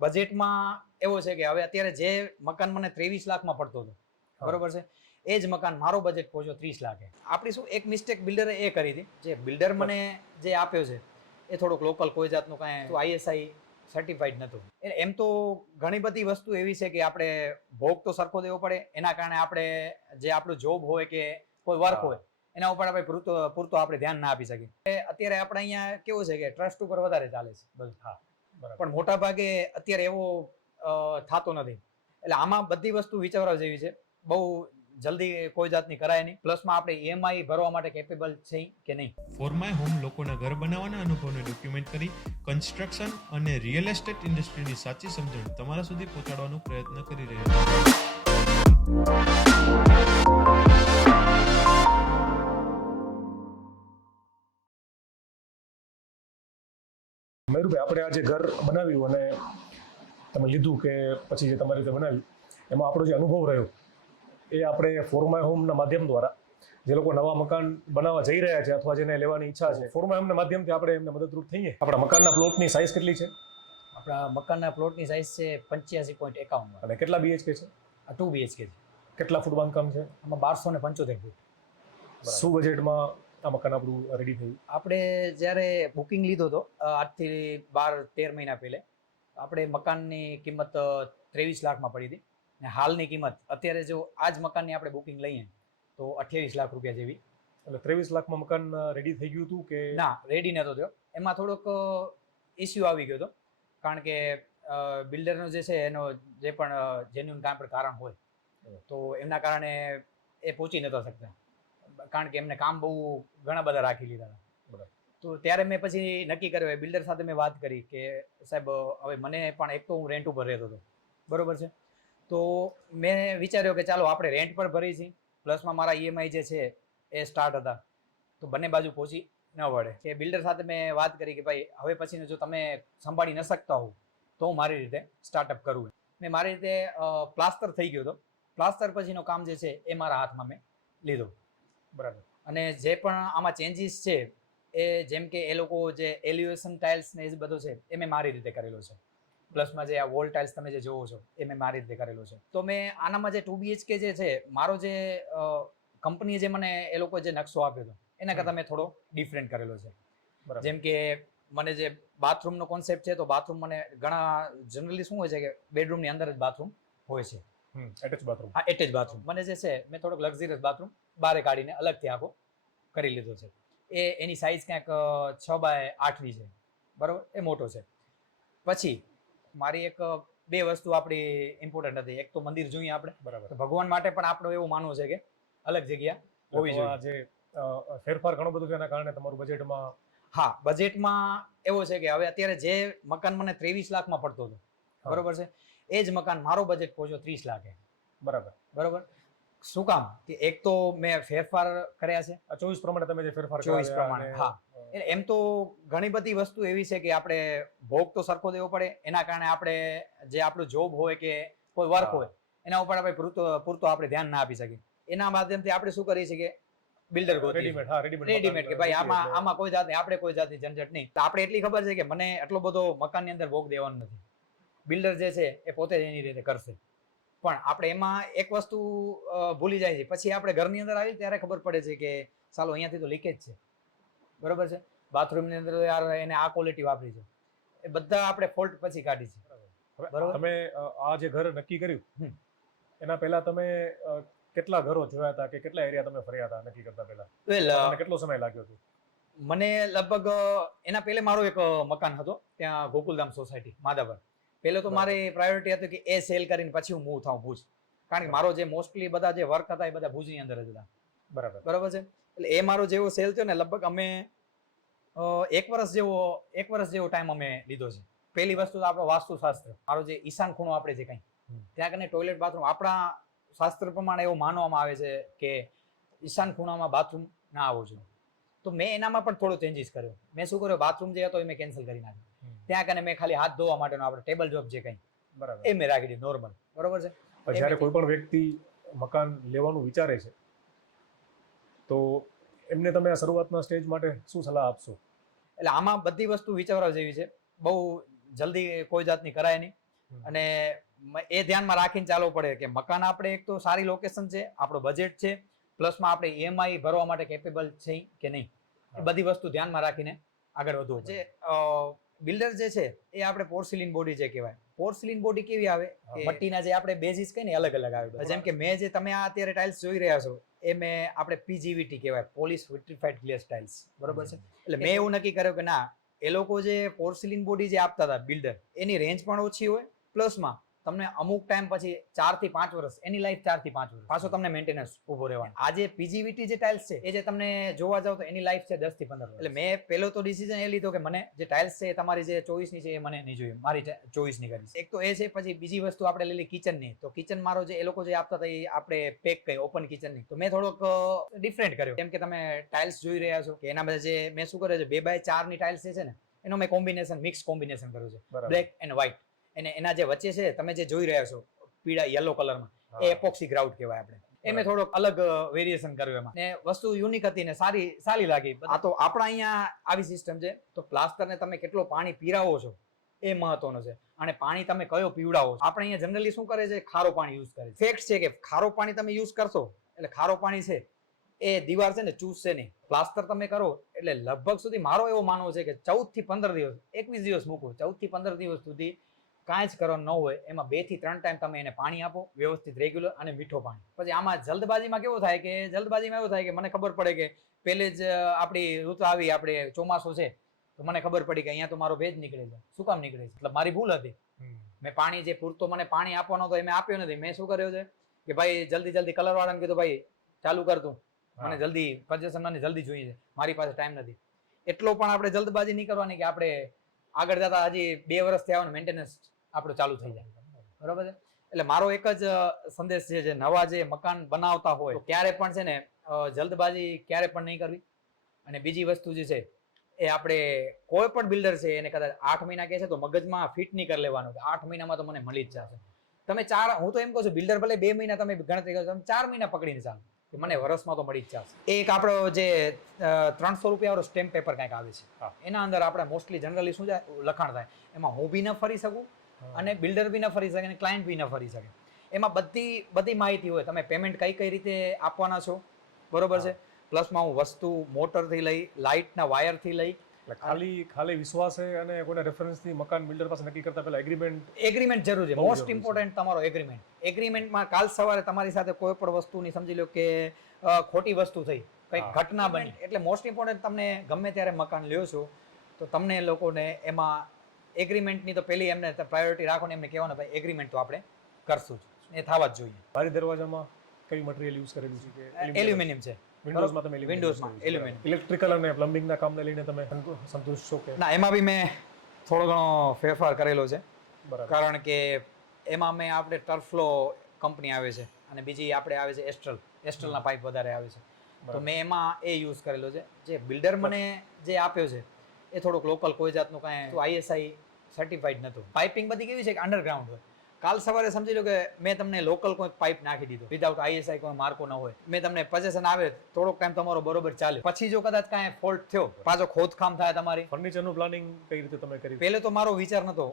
બજેટમાં એવો છે કે હવે અત્યારે જે મકાન મને ત્રેવીસ લાખમાં પડતો હતો. બરોબર છે? એ જ મકાન મારો બજેટ પહોંચ્યો ત્રીસ લાખે. આપણી શું એક મિસ્ટેક બિલ્ડરે એ કરી હતી. જે બિલ્ડર મને જે આપ્યો છે એ થોડોક લોકલ કોઈ જાતનું કાંઈ આઈએસઆઈ સર્ટિફાઈડ નહોતું. એ- એમ તો ઘણી બધી વસ્તુ એવી છે કે આપણે ભોગ તો સરખો દેવો પડે. એના કારણે આપણે જે આપણું જોબ હોય કે કોઈ વર્ક હોય એના ઉપર આપણે પૂરતો પૂરતો આપણે ધ્યાન ના આપી શકીએ. અત્યારે આપણે અહીંયા કેવું છે કે ટ્રસ્ટ ઉપર વધારે ચાલે છે. બધું બરાબર પણ મોટા ભાગે અત્યારે એવો થતો નથી. એટલે આમાં બધી વસ્તુ વિચારવા જેવી છે. બહુ જલ્દી કોઈ જાતની કરાય નહીં. પ્લસમાં આપણે ઈએમઆઈ ભરવા માટે કેપેબલ છે કે નહીં? ફોર માય હોમ લોકોના ઘર બનાવવાના અનુભવને ડોક્યુમેન્ટ કરી કન્સ્ટ્રક્શન અને રિયલ એસ્ટેટ ઇન્ડસ્ટ્રીની સાચી સમજણ તમારા સુધી પહોંચાડવાનો પ્રયત્ન કરી રહ્યા છે મયુરભાઈ આપણે આ જે ઘર બનાવ્યું અને તમે લીધું કે પછી જે તમારી રીતે બનાવ્યું એમાં આપણો જે અનુભવ રહ્યો એ આપણે ફોર્માય હોમના માધ્યમ દ્વારા જે લોકો નવા મકાન બનાવવા જઈ રહ્યા છે અથવા જેને લેવાની ઈચ્છા છે ફોરમાય હોમના માધ્યમથી આપણે એમને મદદરૂપ થઈએ. આપણા મકાનના પ્લોટની સાઇઝ કેટલી છે? આપણા મકાનના પ્લોટની સાઇઝ છે પંચ્યાસી પોઈન્ટ એકાવન અને કેટલા બીએચકે છે? આ ટુ બીએચકે છે. કેટલા ફૂટ બાંધકામ છે? આમાં બારસો ને પંચોતેર ફૂટ શું બજેટમાં આ મકાન આપણું રેડી થયું? આપણે જ્યારે બુકિંગ લીધો હતો આજથી બાર તેર મહિના પહેલે આપણે મકાનની કિંમત ત્રેવીસ લાખમાં પડી હતી. ને હાલની કિંમત અત્યારે જો આ જ મકાનની આપણે બુકિંગ લઈએ તો અઠ્યાવીસ લાખ રૂપિયા જેવી. એટલે ત્રેવીસ લાખમાં મકાન રેડી થઈ ગયું હતું કે? ના રેડી નહોતો થયો. એમાં થોડોક ઇસ્યુ આવી ગયો હતો. કારણ કે બિલ્ડરનો જે છે એનો જે પણ જેન્યુન કામ પર કારણ હોય તો એમના કારણે એ પહોંચી નહોતા શકતા. કારણ કે એમને કામ બહુ ઘણા બધા રાખી લીધા હતા. તો ત્યારે મેં પછી નક્કી કર્યું બિલ્ડર સાથે મેં વાત કરી કે સાહેબ હવે મને પણ એક તો હું રેન્ટ ઉપર રહેતો હતો. બરોબર છે? તો મેં વિચાર્યો કે ચાલો આપણે રેન્ટ પર ભરી છીએ પ્લસમાં મારા ઈએમઆઈ જે છે એ સ્ટાર્ટ હતા. તો બંને બાજુ પહોંચી ન વળે. કે બિલ્ડર સાથે મેં વાત કરી કે ભાઈ હવે પછીનું જો તમે સંભાળી ન શકતા હો તો હું મારી રીતે સ્ટાર્ટઅપ કરું મેં મારી રીતે પ્લાસ્ટર થઈ ગયો હતો. પ્લાસ્ટર પછીનો કામ જે છે એ મારા હાથમાં મેં લીધો. બરાબર. અને જે પણ આમાં ચેન્જીસ છે એ જેમ કે એ લોકો જે એલિવેશન ટાઇલ્સ ને એ બધું છે એ મેં મારી રીતે કરેલો છે. પ્લસમાં જે આ વોલ ટાઇલ્સ તમે જે જોવો છો એ મેં મારી રીતે કરેલો છે. તો મેં આનામાં જે ટુ બીએચકે જે છે મારો જે કંપનીએ જે મને એ લોકો જે નકશો આપ્યો હતો એના કરતાં મેં થોડો ડિફરન્ટ કરેલો છે. બરાબર. જેમ કે મને જે બાથરૂમનો કોન્સેપ્ટ છે તો બાથરૂમ મને ઘણા જનરલી શું હોય છે કે બેડરૂમની અંદર જ બાથરૂમ હોય છે. એટેચ બાથરૂમ હા એટેચ બાથરૂમ મને જે છે મેં થોડોક લક્ઝરિયસ બાથરૂમ બારે કાઢીને અલગથી આખો કરી લીધો છે. એ એની સાઇઝ ક્યાંક છ બાય આઠની છે. બરાબર? એ મોટો છે. પછી મારી એક બે વસ્તુ આપણી ઇમ્પોર્ટન્ટ હતી. એક તો મંદિર જોઈએ આપણે. બરાબર. ભગવાન માટે પણ આપણું એવું માનવું છે કે અલગ જગ્યા હોવી જોઈએ. જે ફેરફાર ઘણો બધો છે એના કારણે તમારું બજેટમાં હા બજેટમાં એવો છે કે હવે અત્યારે જે મકાન મને ત્રેવીસ લાખમાં પડતો હતો. બરોબર છે? એ જ મકાન મારો બજેટ પહોંચ્યો ત્રીસ લાખે. બરાબર. બરોબર? શું કામ? કે એક તો મેં ફેરફાર કર્યા છે. ચોવીસ પ્રમાણે તમે જે ફેરફાર ચોવીસ પ્રમાણે, હા. એટલે એમ તો ઘણી બધી વસ્તુ એવી છે કે આપણે ભોગ તો સરખો દેવો પડે. એના કારણે આપણે જે આપણું જોબ હોય કે કોઈ વર્ક હોય એના ઉપર આપણે પૂરતો પૂરતો આપણે ધ્યાન ના આપી શકીએ. એના માધ્યમથી આપણે શું કરીએ છીએ કે બિલ્ડર રેડીમેડ હા રેડીમેડ રેડીમેડ કે ભાઈ આમાં આમાં કોઈ જાતની આપણે કોઈ જાતની ઝંઝટ નહીં. તો આપણે એટલી ખબર છે કે મને એટલો બધો મકાનની અંદર ભોગ દેવાનો નથી. બિલ્ડર જે છે એ પોતે જ એની રીતે કરશે. પણ આપણે એમાં એક વસ્તુ ભૂલી જાય છે. પછી આપણે ઘરની અંદર આવી ત્યારે ખબર પડે છે કે ચાલો અહીંયાથી તો લીકેજ છે. બરોબર છે? બાથરૂમની અંદર યાર એને આ ક્વોલિટી વાપરી છે. એ બધા આપણે ફોલ્ટ પછી કાઢી છે. બરોબર. તમે આ જે ઘર નક્કી કર્યું. એના પહેલા તમે કેટલા ઘરો જોયા હતા કે કેટલા એરિયા તમે ફર્યા હતા નક્કી કરતા પહેલા? કેટલો સમય લાગ્યો હતો? મને લગભગ એના પહેલે મારો એક મકાન હતો ત્યાં ગોકુલધામ સોસાયટી માધાપર. પહેલે તો મારી પ્રાયોરિટી હતી કે એ સેલ કરીને પછી હું મૂવ થાઉં ભુજ. કારણ કે મારો જે મોસ્ટલી બધા જે વર્ક હતા એ બધા ભુજની અંદર જ હતા. બરાબર. બરાબર છે? એટલે એ મારો જેવો સેલ થયો ને લગભગ અમે એક વર્ષ જેવો એક વર્ષ જેવો ટાઈમ અમે લીધો છે. પહેલી વસ્તુ તો આપણો વાસ્તુશાસ્ત્ર. મારો જે ઈશાન ખૂણો આપણે જે કંઈ. ત્યાં કને ટોયલેટ બાથરૂમ આપણા શાસ્ત્ર પ્રમાણે એવું માનવામાં આવે છે કે ઈશાન ખૂણામાં બાથરૂમ ના આવવું જોઈએ. તો મેં એનામાં પણ થોડો ચેન્જીસ કર્યો. મેં શું કર્યો? બાથરૂમ જે હતો એ મેં કેન્સલ કરી નાખ્યો. ત્યાં કને મેં ખાલી હાથ ધોવા માટેનો આપણે ટેબલ જોબ જે કંઈ બરાબર. એ મેં રાખી દીધું નોર્મલ બરોબર છે. પણ જ્યારે કોઈ પણ વ્યક્તિ મકાન લેવાનું વિચારે છે તો એમને તમે આ શરૂઆતના સ્ટેજ માટે શું સલાહ આપશો? એટલે આમાં બધી વસ્તુ વિચારવા જેવી છે. બહુ જલ્દી કોઈ જાતની કરાય નહીં. અને એ ધ્યાનમાં રાખીને ચાલવું પડે કે મકાન આપણે એક તો સારી લોકેશન છે આપણો બજેટ છે પ્લસમાં આપણે ઈએમઆઈ ભરવા માટે કેપેબલ છે કે નહીં. એ બધી વસ્તુ ધ્યાનમાં રાખીને આગળ વધવું જે બિલ્ડર જે છે એ આપણે પોર્સિલિન બોડી જે કહેવાય. પોર્સિલિન બોડી કેવી આવે? મટ્ટીના જે આપણે બેઝિસ કહીએ ને અલગ અલગ આવે. જેમ કે મેં જે તમે આ અત્યારે ટાઇલ્સ જોઈ રહ્યા છો એ મેં આપણે પીજીવીટી કહેવાય પોલિશ વિટ્રીફાઈડ ગ્લેસ ટાઇલ્સ. બરોબર છે? એટલે મેં એવું નક્કી કર્યું કે ના એ લોકો જે પોર્સિલિન બોડી જે આપતા હતા બિલ્ડર એની રેન્જ પણ ઓછી હોય પ્લસમાં તમને અમુક ટાઈમ પછી ચારથી પાંચ વર્ષ એની લાઈફ ચારથી પાંચ વર્ષ. પાછો તમને મેન્ટેનન્સ ઊભો રહેવાનો. આ જે પીજીવીટી જે ટાઇલ્સ છે એ જે તમને જોવા જાવ તો એની લાઈફ છે દસથી પંદર એટલે મેં પહેલો તો ડિસિઝન એ લીધો કે મને જે ટાઇલ્સ છે તમારી જે ચોવીસની છે એ મને નહીં જોઈએ. મારી ચોવીસની કરી એક તો એ છે પછી બીજી વસ્તુ આપણે લઈએ કિચનની. તો કિચન મારો જે એ લોકો જે આપતા હતા એ આપણે પેક કહી ઓપન કિચનની. તો મેં થોડોક ડિફરન્ટ કર્યો. કેમ કે તમે ટાઇલ્સ જોઈ રહ્યા છો કે એના બધા જે મેં શું કર્યું છે બે બાય ચારની ટાઇલ્સ જે છે ને એનો મેં કોમ્બિનેશન મિક્સ કોમ્બિનેશન કર્યું છે. બ્લેક એન્ડ વ્હાઇટ અને એના જે વચ્ચે છે તમે જે જોઈ રહ્યા છો પીળા યલો કલરમાં એ એપોક્સી ગ્રાઉટ કહેવાય આપણે. એ મેં થોડોક અલગ વેરિએશન કર્યું એમાં. ને વસ્તુ યુનિક હતી ને સારી સારી લાગી. આ તો આપણા અહીંયા આવી સિસ્ટમ છે. તો પ્લાસ્ટરને તમે કેટલો પાણી પીરાવો છો એ મહત્વનો છે. અને પાણી તમે કયો પીવડાવો છો? આપણે અહીંયા જનરલી શું કરે છે? ખારો પાણી યુઝ કરે છે. ફેક્ટ છે કે ખારો પાણી તમે યુઝ કરશો એટલે ખારો પાણી છે એ દીવાર છે ને ચૂસશે નહીં. પ્લાસ્ટર તમે કરો એટલે લગભગ સુધી મારો એવો માનવો છે કે ચૌદથી પંદર દિવસ એકવીસ દિવસ મૂકો. ચૌદથી પંદર દિવસ સુધી કાંઈ જ કરવાનું ન હોય એમાં બેથી ત્રણ ટાઈમ તમે એને પાણી આપો વ્યવસ્થિત રેગ્યુલર અને મીઠો પાણી. પછી આમાં જલ્દબાજીમાં કેવું થાય કે જલ્દબાજીમાં એવું થાય કે મને ખબર પડે કે પહેલે જ આપણી ઋતુ આવી આપણે ચોમાસું છે તો મને ખબર પડી કે અહીંયા તો મારો ભેજ નીકળે છે. શું કામ નીકળે છે? એટલે મારી ભૂલ હતી. મેં પાણી જે પૂરતો મને પાણી આપવાનો હતો એ મેં આપ્યો નથી. મેં શું કર્યું છે? કે ભાઈ જલ્દી જલ્દી કલર વાળાને કીધું ભાઈ ચાલુ કર તું. મને જલ્દી મને જલ્દી જોઈએ છે. મારી પાસે ટાઈમ નથી. એટલો પણ આપણે જલ્દબાજી નહીં કરવાની કે આપણે આગળ જતા હજી બે વર્ષથી આવવાનું મેન્ટેનન્સ આપણું ચાલુ થઈ જાય. બરોબર છે? એટલે મારો એક જ સંદેશ છે જે નવા જે મકાન બનાવતા હોય ક્યારે પણ છે ને જલ્દબાજી ક્યારે પણ નહીં કરવી. અને બીજી વસ્તુ જે છે એ આપણે કોઈ પણ બિલ્ડર છે એને કદાચ આઠ મહિના કહે છે તો મગજમાં ફિટ નહીં કરી લેવાનું કે આઠ મહિનામાં તો મને મળી જ જશે. તમે ચાર હું તો એમ કહું છું બિલ્ડર ભલે બે મહિના તમે ગણતરી કરો તમે ચાર મહિના પકડીને ચાલો કે મને વર્ષમાં તો મળી જ જશે. એક આપણો જે ત્રણસો રૂપિયા સ્ટેમ્પ પેપર કંઈક આવે છે. એના અંદર આપણે મોસ્ટલી જનરલી શું જાય લખાણ થાય. એમાં હું બી ન ફરી શકું અને બિલ્ડર બી ન ફરી શકે અને ક્લાયન્ટ બી ન ફરી શકે. એમાં બધી બધી માહિતી હોય. તમે પેમેન્ટ કઈ કઈ રીતે આપવાના છો? બરોબર છે? પ્લસમાં હું વસ્તુ મોટરથી લઈ લાઇટના વાયરથી લઈ. ખાલી ખાલી ખાલી વિશ્વાસે અને કોઈના રેફરન્સથી મકાન બિલ્ડર પાસે નક્કી કરતા પહેલા એગ્રીમેન્ટ એગ્રીમેન્ટ જરૂર છે. મોસ્ટ ઇમ્પોર્ટન્ટ તમારો એગ્રીમેન્ટ એગ્રીમેન્ટમાં કાલ સવારે તમારી સાથે કોઈ પણ વસ્તુની સમજી લો કે ખોટી વસ્તુ થઈ કંઈક ઘટના બની. એટલે મોસ્ટ ઇમ્પોર્ટન્ટ તમને ગમે ત્યારે મકાન લ્યો છો તો તમને લોકોને એમાં એગ્રીમેન્ટની તો પહેલી એમને પ્રાયોરિટી રાખો ને એમને કહેવાનું ભાઈ એગ્રીમેન્ટ તો આપણે કરશું જ. એ થવા જ જોઈએ. બારી દરવાજામાં કઈ મટીરિયલ યુઝ કરેલું છે એલ્યુમિનિયમ છે. વિન્ડોઝમાં તમે વિન્ડોઝમાં એલ્યુમિનિયમ ઇલેક્ટ્રિકલ અને પ્લમ્બિંગના કામને લઈને તમે સંતુ- સંતુષ્ટ છો કે? ના એમાં બી મેં થોડો ઘણો ફેરફાર કરેલો છે. કારણ કે એમાં મેં આપણે ટર્ફલો કંપની આવે છે અને બીજી આપણે આવે છે એસ્ટ્રલ એસ્ટ્રલના પાઇપ વધારે આવે છે. તો મેં એમાં એ યુઝ કરેલો છે. જે બિલ્ડર મને જે આપ્યો છે એ થોડુંક લોકલ કોઈ જાતનું કાંઈ આઈએસઆઈ સર્ટિફાઈડ નહોતું. પાઇપિંગ બધી કેવી છે કે અંડરગ્રાઉન્ડ હોય. કાલ સવારે સમજી લો કે મેં તમને લોકલ કોઈ પાઇપ નાખી દીધો. વિધાઉટ આઈએસઆઈ કોઈ માર્કો ન હોય. મેં તમને પજેશન આવે થોડોક ટાઈમ તમારો બરોબર ચાલે. પછી જો કદાચ કાંઈ ફોલ્ટ થયો પાછો ખોદકામ થાય તમારી. ફર્નિચરનું પ્લાનિંગ કઈ રીતે તમે કર્યું પહેલે તો મારો વિચાર નતો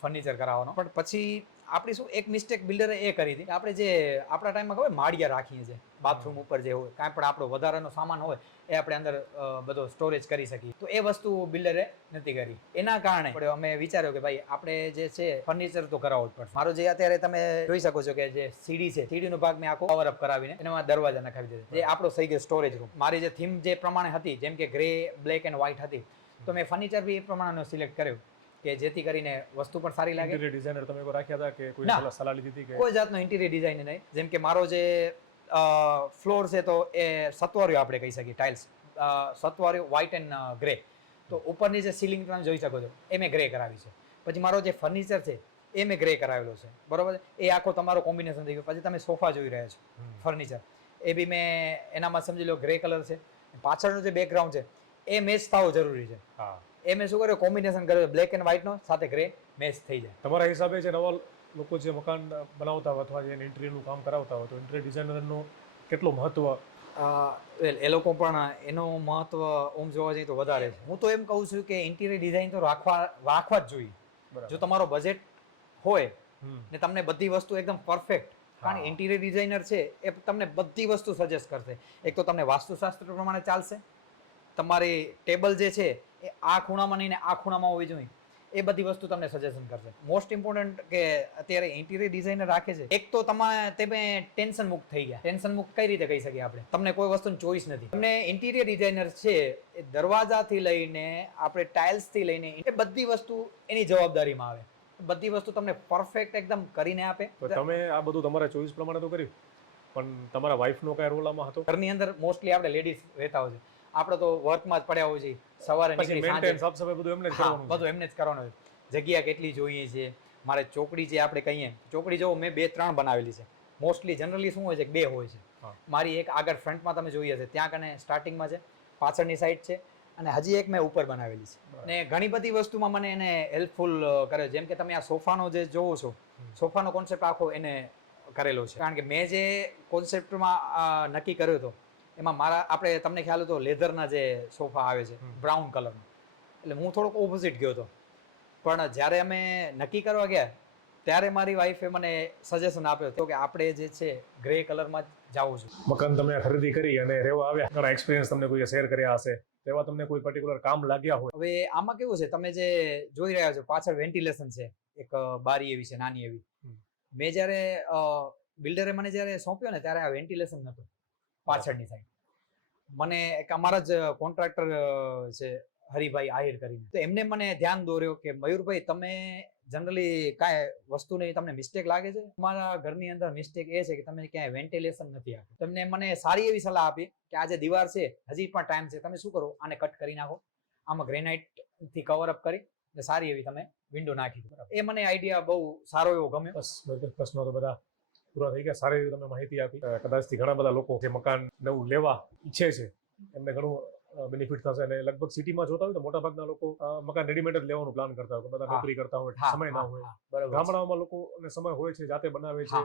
ફર્નિચર કરાવવાનો. પણ પછી આપણી શું, એક મિસ્ટેક બિલ્ડરે એ કરી હતી આપણે જે આપણા ટાઈમમાં ખબર માળિયા રાખીએ છીએ. બાથરૂમ ઉપર જે હોય, કાંઈ પણ આપણો વધારાનો સામાન હોય, એ આપણે અંદર બધો સ્ટોરેજ કરી શકીએ. તો એ વસ્તુ બિલ્ડરે નથી કરી. એના કારણે આપણે અમે વિચાર્યો કે ભાઈ, આપણે જે છે ફર્નિચર તો કરાવવું જ પડશે. મારો જે અત્યારે તમે જોઈ શકો છો કે જે સીડી છે, સીડીનો ભાગ મેં આખો કવર અપ કરાવીને એનામાં દરવાજા નખાવી દીધા જે આપણો થઈ ગયો સ્ટોરેજ રૂમ મારી જે થીમ જે પ્રમાણે હતી, જેમ કે ગ્રે બ્લેક એન્ડ વ્હાઇટ હતી, તો મેં ફર્નિચર બી એ પ્રમાણેનો સિલેક્ટ કર્યો. કે જેથી કરીને વસ્તુ પણ સારી લાગે. ઇન્ટિરિયર ડિઝાઇનર તમે કોઈ રાખ્યા હતા કે કોઈ સલાહ લીધી હતી કે કોઈ જાતનો ઇન્ટિરિયર ડિઝાઇન નહીં. જેમ કે મારો જે ફ્લોર છે તો એ સત્વાર્યો આપણે કહી શકીએ ટાઇલ્સ સત્વાર્યો વ્હાઇટ એન્ડ ગ્રે તો ઉપરની જે સીલિંગ તમે જોઈ શકો છો એ મેં ગ્રે કરાવી છે. પછી મારો જે ફર્નિચર છે એ મેં ગ્રે કરાવેલો છે. બરોબર? એ આખો તમારો કોમ્બિનેશન થઈ ગયો. પછી તમે સોફા જોઈ રહ્યા છો ફર્નિચર એ બી મેં એનામાં સમજી લો ગ્રે કલર છે. પાછળનું જે બેકગ્રાઉન્ડ છે એ મેચ થવો જરૂરી છે. હા. એ મેં શું કર્યું? કોમ્બિનેશન કર્યું. બ્લેક એન્ડ વ્હાઇટનો સાથે ગ્રે મેચ થઈ જાય. તમારા હિસાબે જે નવા લોકો જે મકાન બનાવતા હોય અથવા જે ઇન્ટિરિયરનું કામ કરાવતા હોય તો ઇન્ટિરિયર ડિઝાઇનરનું કેટલું મહત્વ? અ, એ લોકો પણ એનું મહત્વ ઓમ જોવા જઈએ તો વધારે છે. હું તો એમ કહું છું કે ઇન્ટિરિયર ડિઝાઇન તો રાખવા રાખવા જ જોઈએ. જો તમારો બજેટ હોય. ને તમને બધી વસ્તુ એકદમ પરફેક્ટ કારણ. ઇન્ટિરિયર ડિઝાઇનર છે એ તમને બધી વસ્તુ સજેસ્ટ કરશે. એક તો તમને વાસ્તુશાસ્ત્ર પ્રમાણે ચાલશે. તમારી ટેબલ જે છે એ આ ખૂણામાં નહીં ને આ ખૂણામાં હોવી જોઈએ. એ બધી વસ્તુ તમને સજેશન કરશે. મોસ્ટ ઇમ્પોર્ટન્ટ કે અત્યારે ઇન્ટિરિયર ડિઝાઇનર રાખે છે. એક તો તમારે તમે ટેન્શન મુક્ત થઈ ગયા. ટેન્શન મુક્ત કઈ રીતે કહી શકીએ આપણે? તમને કોઈ વસ્તુની ચોઈસ નથી. તમને ઇન્ટિરિયર ડિઝાઇનર છે એ દરવાજાથી લઈને આપણે ટાઇલ્સથી લઈને એ બધી વસ્તુ એની જવાબદારીમાં આવે. બધી વસ્તુ તમને પરફેક્ટ એકદમ કરીને આપે. તમે આ બધું તમારા ચોઈસ પ્રમાણે તો કર્યું. પણ તમારા વાઇફનો કઈ રોલ આમાં હતો? ઘરની અંદર મોસ્ટલી આપણે લેડીઝ રહેતા હોય છે. આપણે તો વર્કમાં જ પડ્યા હોય છે. સવારે નીકળી સાંજે. સાફ સફાઈ બધું એમને જ કરવાનું બધું એમને જ કરવાનું હોય જગ્યા કેટલી જોઈએ છે? મારે ચોકડી જે આપણે કહીએ. ચોકડી જો મેં બે ત્રણ બનાવેલી છે. મોસ્ટલી જનરલી શું હોય છે બે હોય છે. મારી એક આગળ ફ્રન્ટમાં તમે જોઈએ છે ત્યાં કને સ્ટાર્ટિંગમાં છે પાછળની સાઈડ છે અને હજી એક મેં ઉપર બનાવેલી છે. ને ઘણી બધી વસ્તુમાં મને એને હેલ્પફુલ કરે જેમ કે તમે આ સોફાનો જે જોવો છો સોફાનો કોન્સેપ્ટ આખો એને કરેલો છે. કારણ કે મેં જે કોન્સેપ્ટમાં નક્કી કર્યો હતો એમાં મારા આપણે તમને ખ્યાલ હતો લેધરના જે સોફા આવે છે બ્રાઉન કલરનો. એટલે હું થોડોક ઓપોઝિટ ગયો હતો. પણ જ્યારે અમે નક્કી કરવા ગયા ત્યારે મારી વાઈફે મને સજેશન આપ્યો હતો કે આપણે જે છે ગ્રે કલરમાં જ જવું છે. મકાન તમે ખરીદી કરી અને રહેવા આવ્યા. ઘણા એક્સપિરિયન્સ તમને કોઈ શેર કર્યા હશે તેવા તમને કોઈ પર્ટિક્યુલર કામ લાગ્યા હોય? હવે આમાં કેવું છે તમે જે જોઈ રહ્યા છો પાછળ વેન્ટિલેશન છે એક બારી એવી છે નાની એવી. મેં જ્યારે બિલ્ડરે મને જ્યારે સોંપ્યો ને ત્યારે આ વેન્ટિલેશન નહોતું. પાછળની સાઈડ મને એક અમારા જ કોન્ટ્રાક્ટર છે, હરિભાઈ આહિર કરીને. તો એમને મને ધ્યાન દોર્યો કે, મયુરભાઈ, તમે જનરલી કાંઈ વસ્તુની તમને મિસ્ટેક લાગે છે? અમારા ઘરની અંદર મિસ્ટેક એ છે કે, તમે ક્યાંય વેન્ટિલેશન નથી આપ્યું. તમને મને સારી એવી સલાહ આપી કે, આજે દીવાર છે, હજી પણ ટાઈમ છે, તમે શું કરો? આને કટ કરી નાખો. આમાં ગ્રેનાઇટથી કવર અપ કરી સારી એવી તમે વિન્ડો નાખી. એ મને આઈડિયા બહુ સારો એવો ગમ્યો. બસ પ્રશ્નો તો બધા. પૂરા થઈ ગયા. સારી રીતે તમે માહિતી આપી. કદાચથી ઘણા બધા લોકો જે મકાન નવું લેવા ઈચ્છે છે એમને ઘણું બેનિફિટ થશે. અને લગભગ સિટીમાં જોતા હોય તો મોટાભાગના લોકો મકાન રેડીમેડ જ લેવાનું પ્લાન કરતા હોય. બધા. નોકરી કરતા હોય સમય ના હોય. ગામડાઓમાં લોકોને સમય હોય છે જાતે બનાવે છે.